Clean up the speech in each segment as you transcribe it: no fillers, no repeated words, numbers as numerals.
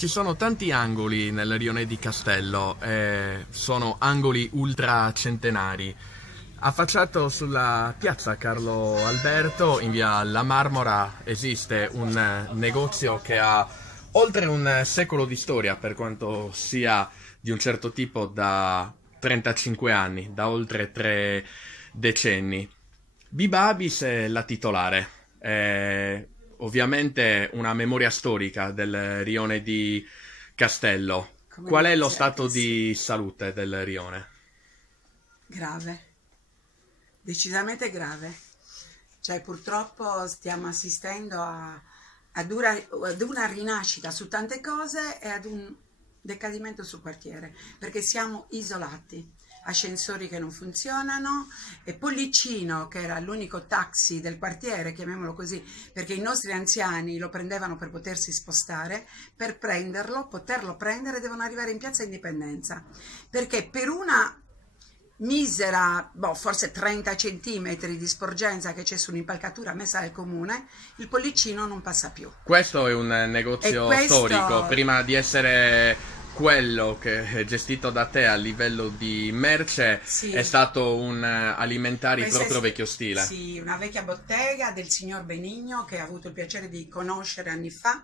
Ci sono tanti angoli nel rione di Castello, sono angoli ultra centenari. Affacciato sulla piazza Carlo Alberto, in via La Marmora, esiste un negozio che ha oltre un secolo di storia, per quanto sia di un certo tipo da 35 anni, da oltre 3 decenni. Bibabis è la titolare. Ovviamente una memoria storica del rione di Castello. Come Qual mi è lo piace, stato sì. di salute del rione? Grave, decisamente grave. Cioè, purtroppo stiamo assistendo ad una rinascita su tante cose e ad un decadimento sul quartiere, perché siamo isolati. Ascensori che non funzionano e Pollicino, che era l'unico taxi del quartiere, chiamiamolo così, perché i nostri anziani lo prendevano per potersi spostare, per poterlo prendere devono arrivare in Piazza Indipendenza, perché per una misera, forse 30 centimetri di sporgenza che c'è su un'impalcatura messa dal comune, il Pollicino non passa più. Questo è un E negozio storico, questo, prima di essere quello che è gestito da te a livello di merce, è sì. stato un alimentari Questa proprio vecchio stile. sì, una vecchia bottega del signor Benigno che ho avuto il piacere di conoscere anni fa,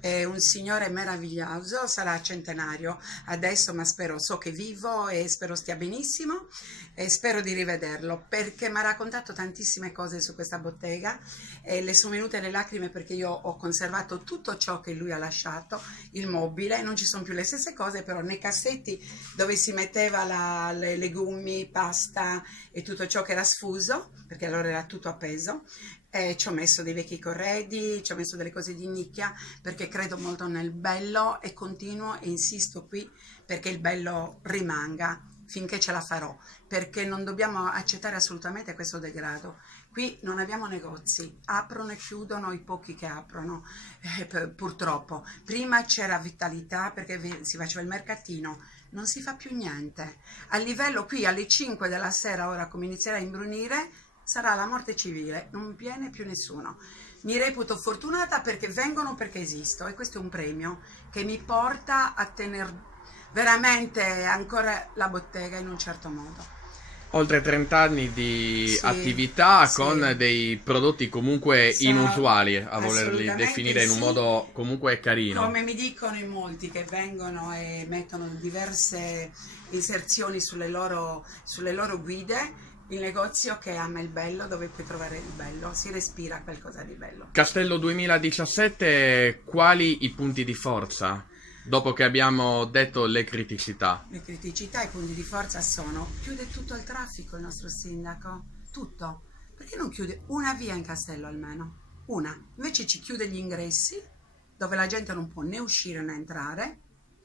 è un signore meraviglioso, sarà centenario adesso, ma so che è vivo e spero stia benissimo e spero di rivederlo perché mi ha raccontato tantissime cose su questa bottega e le sono venute le lacrime perché io ho conservato tutto ciò che lui ha lasciato, il mobile, non ci sono più le stesse cose, però nei cassetti dove si metteva le legumi, pasta e tutto ciò che era sfuso, perché allora era tutto appeso, e ci ho messo dei vecchi corredi, ci ho messo delle cose di nicchia, perché credo molto nel bello e continuo e insisto qui perché il bello rimanga finché ce la farò, perché non dobbiamo accettare assolutamente questo degrado. Qui non abbiamo negozi, aprono e chiudono i pochi che aprono, purtroppo. Prima c'era vitalità perché si faceva il mercatino, non si fa più niente. A livello qui alle 5 della sera, ora come inizierà a imbrunire, sarà la morte civile, non viene più nessuno. Mi reputo fortunata perché vengono, perché esisto e questo è un premio che mi porta a tenere veramente ancora la bottega in un certo modo. Oltre 30 anni di Sì, attività con sì, dei prodotti comunque sono inusuali, a volerli assolutamente definire in un sì. modo comunque carino. Come mi dicono in molti che vengono e mettono diverse inserzioni sulle loro guide, il negozio che ama il bello, dove puoi trovare il bello, si respira qualcosa di bello. Castello 2017, quali i punti di forza? Dopo che abbiamo detto le criticità. Le criticità e i punti di forza sono: chiude tutto il traffico il nostro sindaco, tutto. Perché non chiude una via in Castello almeno? Una. Invece ci chiude gli ingressi, dove la gente non può né uscire né entrare.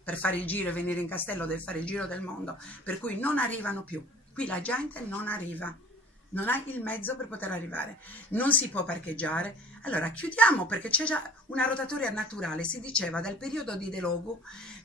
Per fare il giro e venire in Castello deve fare il giro del mondo, per cui non arrivano più. Qui la gente non arriva, non ha il mezzo per poter arrivare, non si può parcheggiare. Allora chiudiamo perché c'è già una rotatoria naturale, si diceva dal periodo di De Logu.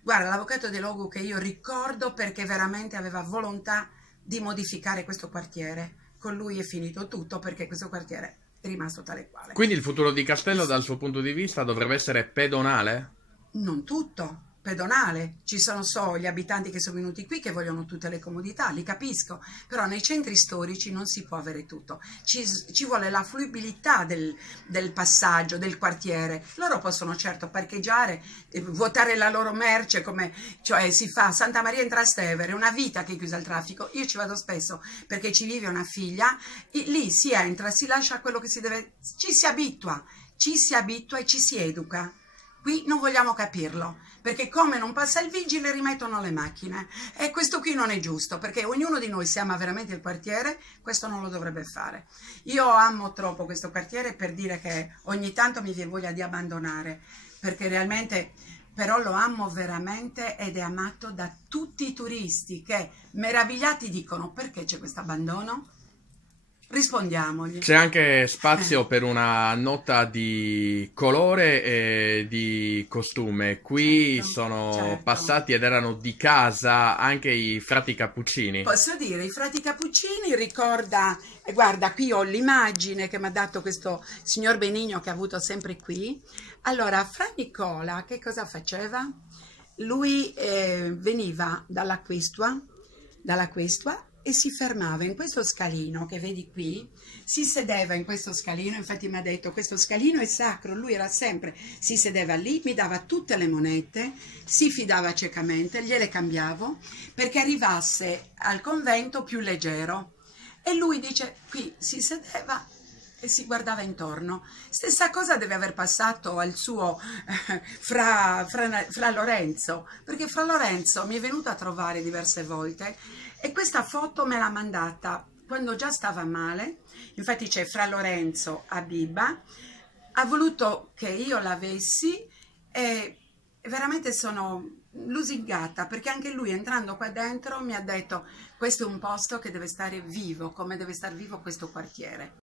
Guarda, l'avvocato De Logu che io ricordo perché veramente aveva volontà di modificare questo quartiere. Con lui è finito tutto perché questo quartiere è rimasto tale quale. Quindi il futuro di Castello dal suo punto di vista dovrebbe essere pedonale? Non tutto, pedonale, ci sono gli abitanti che sono venuti qui che vogliono tutte le comodità, li capisco, però nei centri storici non si può avere tutto, ci vuole la fluibilità del passaggio, del quartiere. Loro possono certo parcheggiare, vuotare la loro merce come cioè si fa a Santa Maria in Trastevere, una vita che è chiusa al traffico. Io ci vado spesso perché ci vive una figlia, e lì si entra, si lascia quello che si deve, ci si abitua e ci si educa. Qui non vogliamo capirlo, perché come non passa il vigile rimettono le macchine e questo qui non è giusto, perché ognuno di noi se ama veramente il quartiere, questo non lo dovrebbe fare. Io amo troppo questo quartiere per dire che ogni tanto mi viene voglia di abbandonare, perché realmente però lo amo veramente ed è amato da tutti i turisti che meravigliati dicono: perché c'è questo abbandono? Rispondiamogli. C'è anche spazio per una nota di colore e di costume. Qui Certo, sono certo. passati ed erano di casa anche i frati Cappuccini. Posso dire, i frati Cappuccini ricorda, guarda, qui ho l'immagine che mi ha dato questo signor Benigno che ha avuto sempre qui. Allora, Fra Nicola che cosa faceva? Lui veniva dalla questua e si fermava in questo scalino che vedi qui, si sedeva in questo scalino, infatti mi ha detto questo scalino è sacro, lui era sempre, si sedeva lì, mi dava tutte le monete, si fidava ciecamente, gliele cambiavo perché arrivasse al convento più leggero. E lui dice, qui si sedeva e si guardava intorno. Stessa cosa deve aver passato al suo fra Lorenzo, perché Fra Lorenzo mi è venuto a trovare diverse volte e questa foto me l'ha mandata quando già stava male. Infatti c'è Fra Lorenzo a Biba, ha voluto che io l'avessi e veramente sono lusingata perché anche lui entrando qua dentro mi ha detto questo è un posto che deve stare vivo, come deve star vivo questo quartiere.